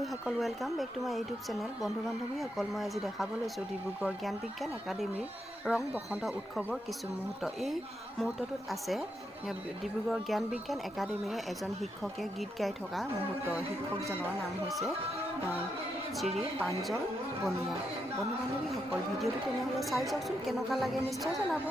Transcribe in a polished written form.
বান্ধৱীসকল welcome back to my YouTube channel. বন্ধু-বান্ধৱীসকল, মই আজি দেখাব লৈছোঁ ডিব্ৰুগড় জ্ঞান বিজ্ঞান একাডেমীৰ ৰং বসন্ত উৎসৱৰ কিছু মুহূৰ্ত। এই মুহূৰ্তটোত আছে ডিব্ৰুগড় জ্ঞান বিজ্ঞান একাডেমীৰে এজন শিক্ষকে গীত গাই থকা মুহূৰ্ত। শিক্ষকজনৰ নাম হৈছে শ্ৰী প্ৰাঞ্জল বনিয়া। বন্ধু-বান্ধৱীসকল, ভিডিঅ'টো তেনেহ'লে চাই যাওকচোন, কেনেকুৱা লাগে নিশ্চয় জনাব।